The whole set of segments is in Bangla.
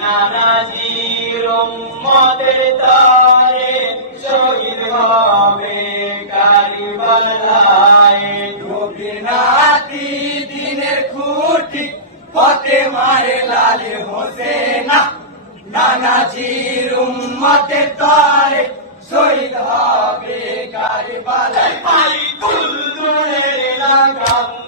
নানাজির মদের তারে শহীদ হবে দিনের খুঁটি পথে মারে লালে হোসেনা নানাজির মতে তারে শহীদ হবে কারবালায়। পাই দুল লাগাম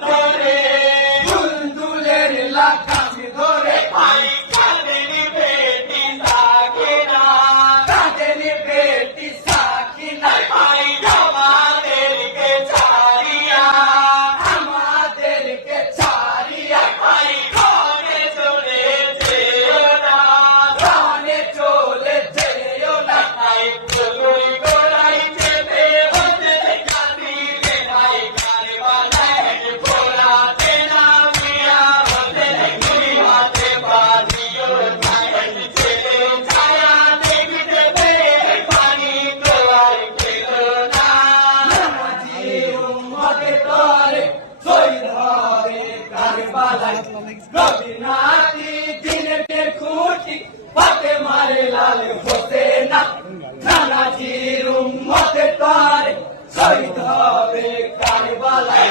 নবীনাতি দিনকে খুঁটি পাতে মারে লাল হতে না নানাজির উম্মতে তারে শহীদ হবে কারবালায়।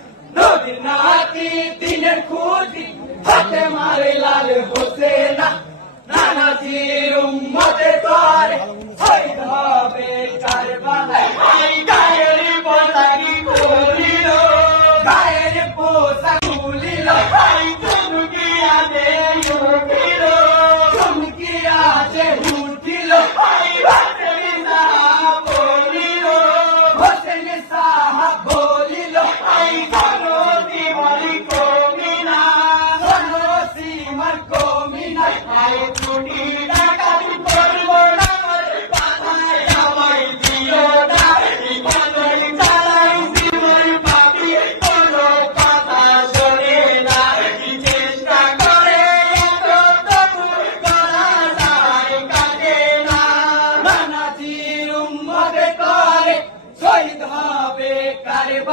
নদীর দিলের খুঁজি হাতে মারে লাল হোসেনা নানাজির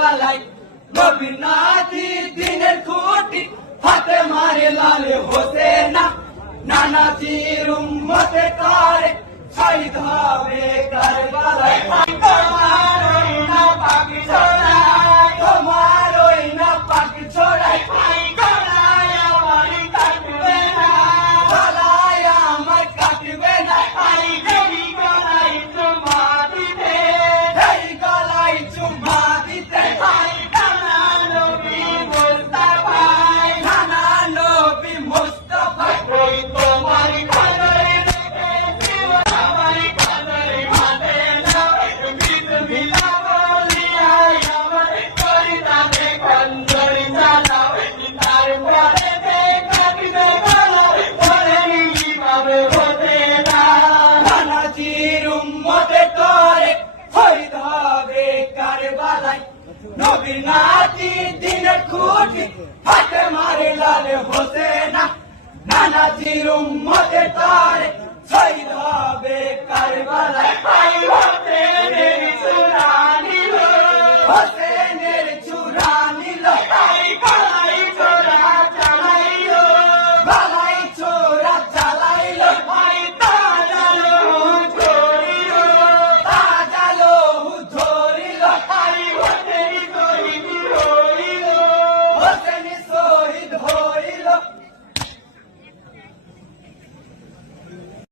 চালাই নবীর নাতি দিনের খুঁটি, হাতে মারে লালে হতে না নানাজির উম্মতে কারে শহীদ হবে কারবালায়। নবীর নাতি দিনের খুঁটি হাতে মারে লালে হোসেনা। নানাজির উম্মতে তারে শহীদ হবে কারবালায়।